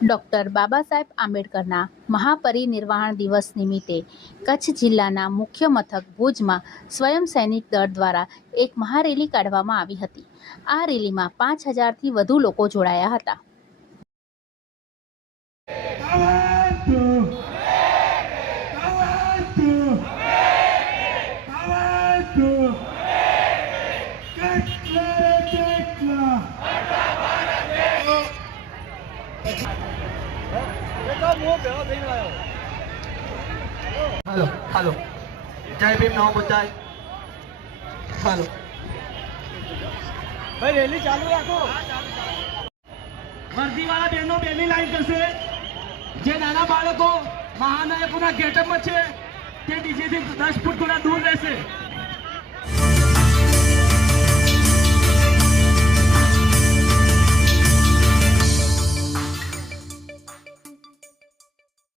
Doctor Baba Saheb આંબેડકરના મહાપરિનિર્વાણ દિવસ નિમિત્તે કચ્છ જિલ્લાના મુખ્ય મથક ભુજમાં સ્વયં સૈનિક દળ દ્વારા એક મહારેલી કાઢવામાં આવી હતી આ રેલીમાં પાંચ હજારથી વધુ લોકો જોડાયા હતા Thank Avanto! હાલો હાલો જય ભીમ નવો બુદ્ધાય હાલો ભાઈ રેલી ચાલુ રાખો. વર્દીવાળા બહેનો બેની લાઈન કરશે. જે નાના બાળકો મહાનાયકોના ગેટઅપમાં છે, તે ડીજેથી દસ ફૂટ થોડા દૂર રહેશે.